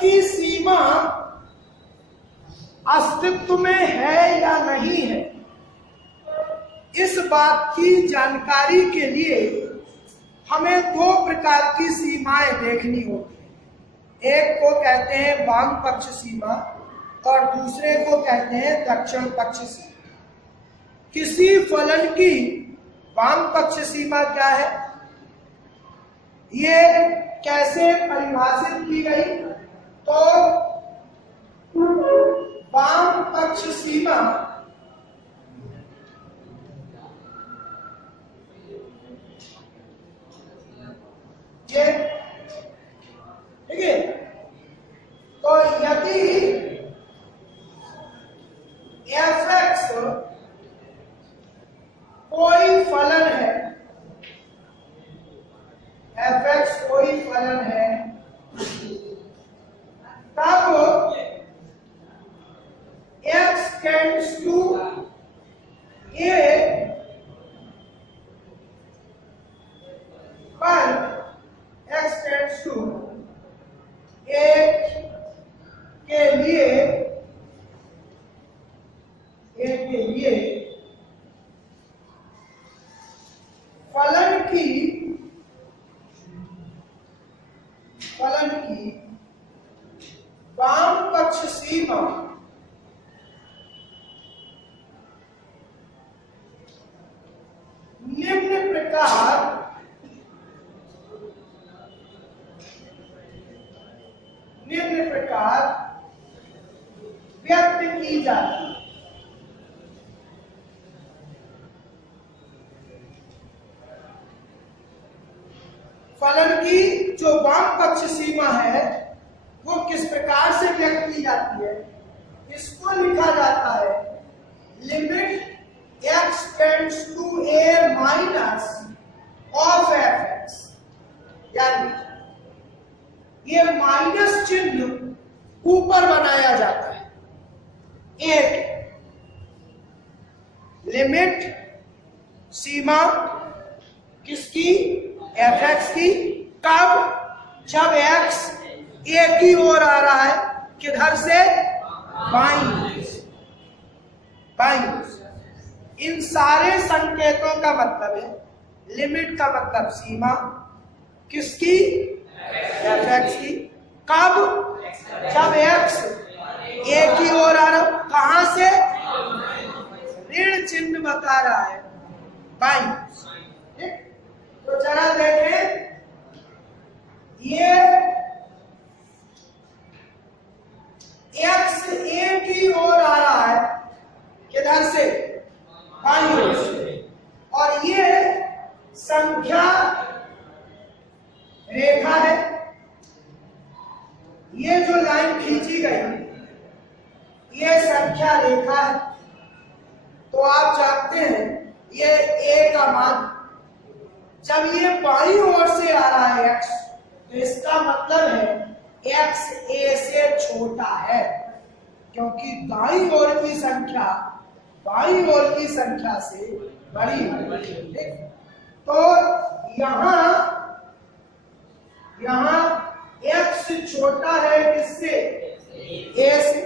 की सीमा अस्तित्व में है या नहीं है, इस बात की जानकारी के लिए हमें दो प्रकार की सीमाएं देखनी होती है। एक को कहते हैं वाम पक्ष सीमा और दूसरे को कहते हैं दक्षिण पक्ष सीमा। किसी फलन की वाम पक्ष सीमा क्या है, ये कैसे परिभाषित की गई? तो वाम पक्ष सीमा ये ठीक है। तो यदि f(x) कोई फलन है, f(x) कोई फलन है, तब x tends to a पर x tends to a के लिए फलन की वाम पक्ष सीमा निम्न प्रकार व्यक्त की जाती है। फलन की जो वाम पक्ष सीमा है वो किस प्रकार से व्यक्त की जाती है, इसको लिखा जाता है limit x tends to a minus of f(x)। यानी ये माइनस चिन्ह ऊपर बनाया जाता है, एक लिमिट सीमा किसकी, f(x) की, कब, जब x a की ओर आ रहा है, किधर से, बाईं। इन सारे संकेतों का मतलब है लिमिट का मतलब सीमा किसकी, f(x) की, कब, जब x a की ओर आ रहा, कहां से, ऋण चिन्ह बता रहा है, बाईं। तो जरा देखें, ये x a की ओर आ रहा है, किधर से, बाईं ओर से, और ये संख्या रेखा है, ये जो लाइन खींची गई ये संख्या रेखा है। तो आप जानते हैं ये a का मान जब ये बाईं ओर से आ रहा है x, तो इसका मतलब है x a से छोटा है, क्योंकि दाईं ओर की संख्या बाईं ओर की संख्या से बड़ी है। तो यहाँ x छोटा है किससे, a से।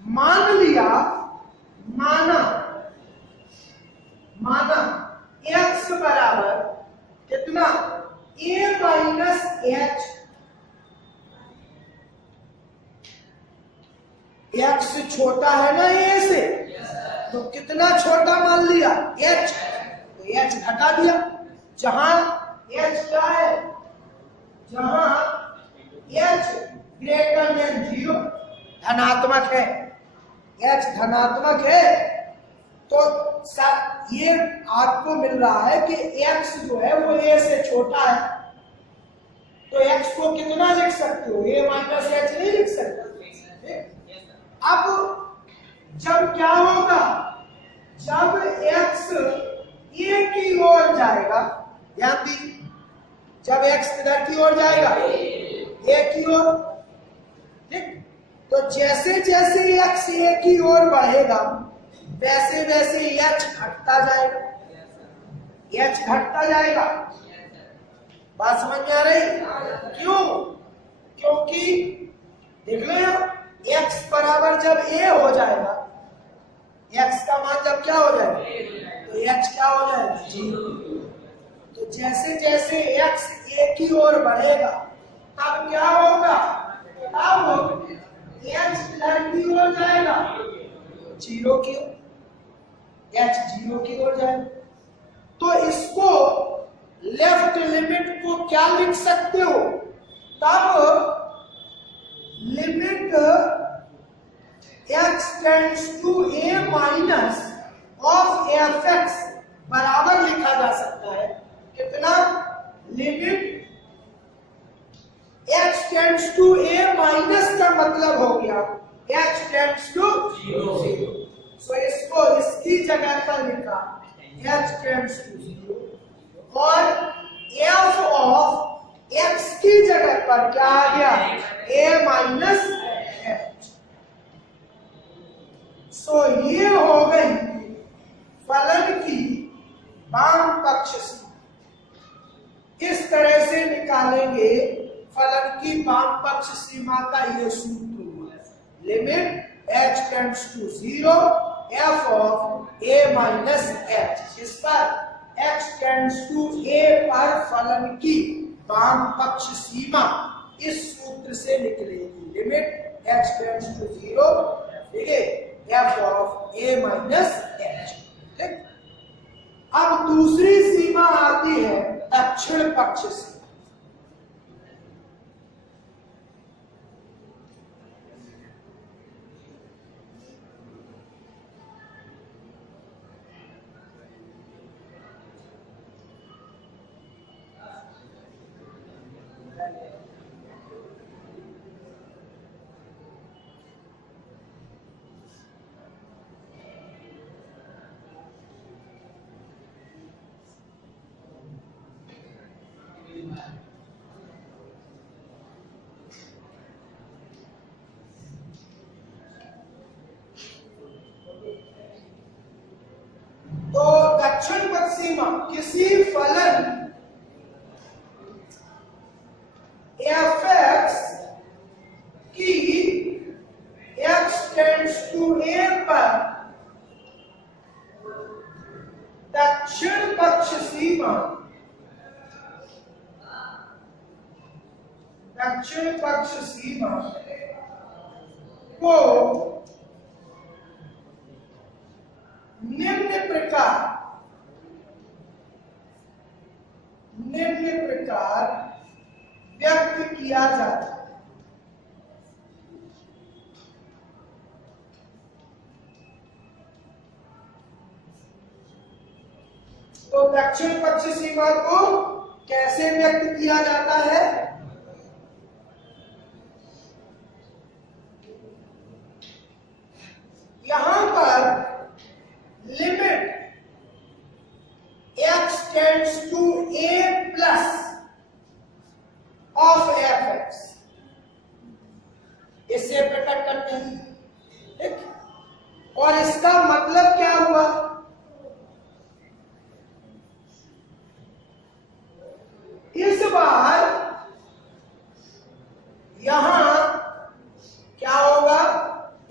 मान लिया, माना x बराबर कितना, a माइनस h। x छोटा है ना a से, तो कितना छोटा मान लिया, h, तो h घटा दिया। जहां h क्या है, जहां h ग्रेटर देन 0 धनात्मक है, h धनात्मक है, तो ये आपको मिल रहा है कि x जो है वो a से छोटा है। तो x को कितना लिख सकते हो, a माइनस h नहीं लिख सकते। अब जब क्या होगा, जब x a की ओर जाएगा, ध्यान दी, जब x किधर की ओर जाएगा, a की ओर, ठीक। तो जैसे जैसे x a की ओर बढ़ेगा वैसे वैसे h घटता जाएगा, h घटता जाएगा। बात समझ में आ रही? क्यों? क्योंकि a हो जाएगा, x का मान जब क्या हो जाएगा तो h क्या हो जाएगा 0। तो जैसे जैसे x a की ओर बढ़ेगा तब क्या होगा, अब h प्लस की ओर जाएगा 0 की ओर, h 0 की ओर जाएगा। तो इसको लेफ्ट लिमिट को क्या लिख सकते हो, तब limit x tends to a minus of f(x) बराबर लिखा जा सकता है कितना, limit x tends to a minus का मतलब हो गया h टेंड्स टू 0। सो इसको इसकी जगह पर लिखा h टेंड्स टू 0 और f ऑफ x की जगह पर क्या आ गया a माइनस h। सो ये हो गई फलन की वाम पक्ष सीमा। इस तरह से निकालेंगे फलन की वाम पक्ष सीमा का ये सूत्र हुआ, limit h tends to 0 f of a minus h। इस पर x टेंड्स टू a पर फलन की वाम पक्ष सीमा इस सूत्र से निकलेगी, लिमिट h टेंड्स टू 0 ठीक है f of a minus h। ठीक, अब दूसरी सीमा आती है दक्षिण पक्ष सीमा। तो दक्षिण पक्ष सीमा किसी फलन f(x) की x टेंड्स टू a पर दक्षिण पक्ष सीमा, दक्षिण पक्ष सीमा को निम्न प्रकार व्यक्त किया जाता है। तो दक्षिण पक्ष सीमा को कैसे व्यक्त किया जाता है, यहां पर limit x tends to a plus of f(x) इसे प्रकट करते हैं। ठीक, और इसका मतलब क्या हुआ, इस बार यहां क्या होगा,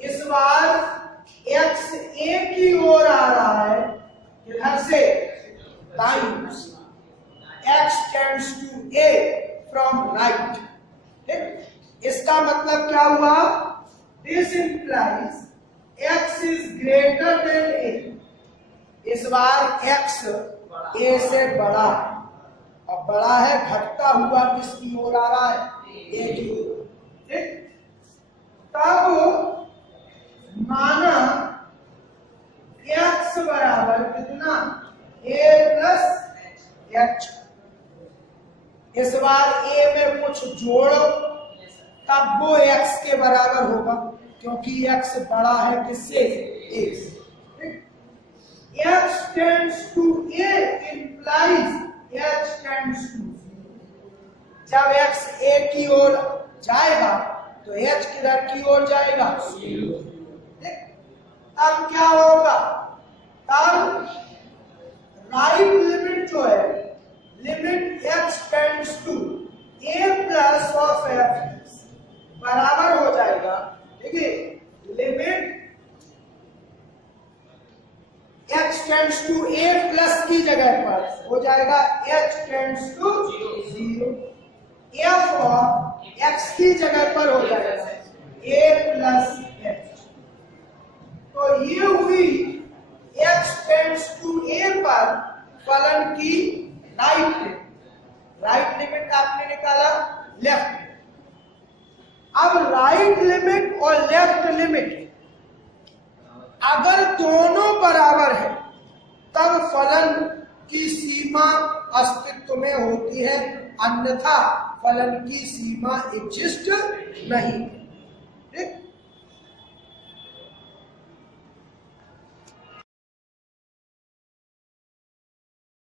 इस बार x a की ओर आ रहा है, इधर से दाईं x tends to a from right. ठीक, इसका मतलब क्या हुआ, this implies x is greater than a। इस बार x a से बड़ा है, अब बड़ा है घटता हुआ किसकी ओर आ रहा है, a की ओर। ठीक, तब माना x बराबर कितना a प्लस h। इस बार a में कुछ जोड़ो तब वो x के बराबर होगा, क्योंकि x बड़ा है किससे, a से। x tends to a implies h tends to 0। जब x a की ओर जाएगा तो h किधर की ओर जाएगा, 0। अब क्या होगा, तब राइट लिमिट जो है, limit x tends to a plus of f बराबर हो जाएगा, ठीक है, limit h tends to a plus की जगह पर हो जाएगा h tends to 0, f of x की जगह पर हो जाएगा a प्लस h। तो ये हुई x टेंड्स टू a पर फलन की राइट लिमिट। राइट लिमिट आपने निकाला, लेफ्ट लिमिट। अब राइट लिमिट और लेफ्ट लिमिट अगर दोनों बराबर है तब फलन की सीमा अस्तित्व में होती है, अन्यथा फलन की सीमा एग्जिस्ट नहीं।